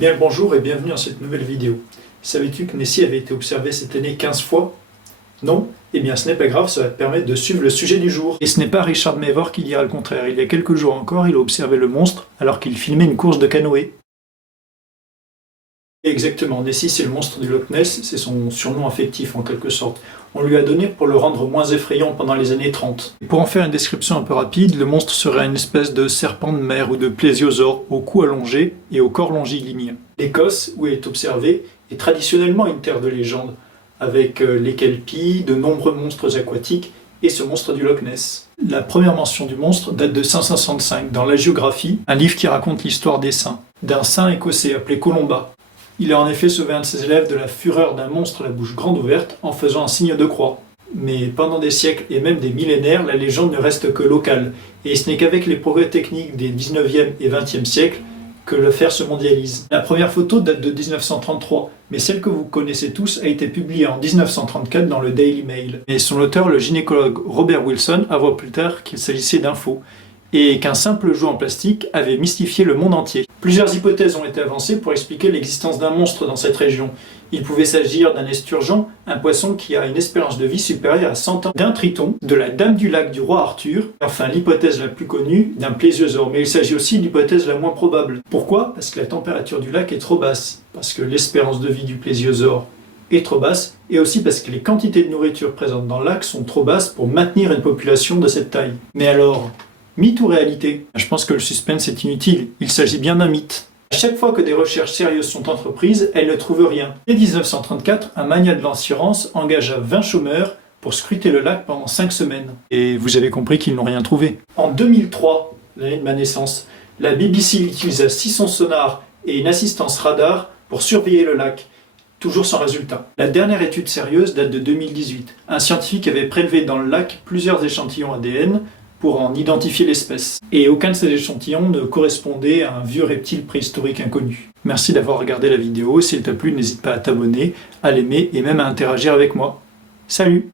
Bien le bonjour et bienvenue dans cette nouvelle vidéo. Savais-tu que Nessie avait été observé cette année 15 fois? Non? Eh bien ce n'est pas grave, ça va te permettre de suivre le sujet du jour. Et ce n'est pas Richard Mavor qui dira le contraire. Il y a quelques jours encore, il a observé le monstre alors qu'il filmait une course de canoë. Exactement, Nessie c'est le monstre du Loch Ness, c'est son surnom affectif en quelque sorte. On lui a donné pour le rendre moins effrayant pendant les années 30. Et pour en faire une description un peu rapide, le monstre serait une espèce de serpent de mer ou de plésiosaure au cou allongé et au corps longiligne. L'Écosse, où il est observé, est traditionnellement une terre de légende, avec les kelpies, de nombreux monstres aquatiques et ce monstre du Loch Ness. La première mention du monstre date de 565 dans l'Hagiographie, un livre qui raconte l'histoire des saints, d'un saint écossais appelé Columba. Il a en effet sauvé un de ses élèves de la fureur d'un monstre à la bouche grande ouverte en faisant un signe de croix. Mais pendant des siècles et même des millénaires, la légende ne reste que locale, et ce n'est qu'avec les progrès techniques des 19e et 20e siècles que l'affaire se mondialise. La première photo date de 1933, mais celle que vous connaissez tous a été publiée en 1934 dans le Daily Mail. Et son auteur, le gynécologue Robert Wilson, avoua plus tard qu'il s'agissait d'un faux, et qu'un simple jouet en plastique avait mystifié le monde entier. Plusieurs hypothèses ont été avancées pour expliquer l'existence d'un monstre dans cette région. Il pouvait s'agir d'un esturgeon, un poisson qui a une espérance de vie supérieure à 100 ans, d'un triton, de la dame du lac du roi Arthur, enfin l'hypothèse la plus connue, d'un plésiosaure. Mais il s'agit aussi de l'hypothèse la moins probable. Pourquoi? Parce que la température du lac est trop basse, parce que l'espérance de vie du plésiosaure est trop basse, et aussi parce que les quantités de nourriture présentes dans le lac sont trop basses pour maintenir une population de cette taille. Mais alors, mythe ou réalité? Je pense que le suspense est inutile, il s'agit bien d'un mythe. À chaque fois que des recherches sérieuses sont entreprises, elles ne trouvent rien. Dès 1934, un magnat de l'assurance engagea 20 chômeurs pour scruter le lac pendant 5 semaines. Et vous avez compris qu'ils n'ont rien trouvé. En 2003, l'année de ma naissance, la BBC utilisa 600 sonars et une assistance radar pour surveiller le lac. Toujours sans résultat. La dernière étude sérieuse date de 2018. Un scientifique avait prélevé dans le lac plusieurs échantillons ADN pour en identifier l'espèce. Et aucun de ces échantillons ne correspondait à un vieux reptile préhistorique inconnu. Merci d'avoir regardé la vidéo. Si elle t'a plu, n'hésite pas à t'abonner, à l'aimer et même à interagir avec moi. Salut!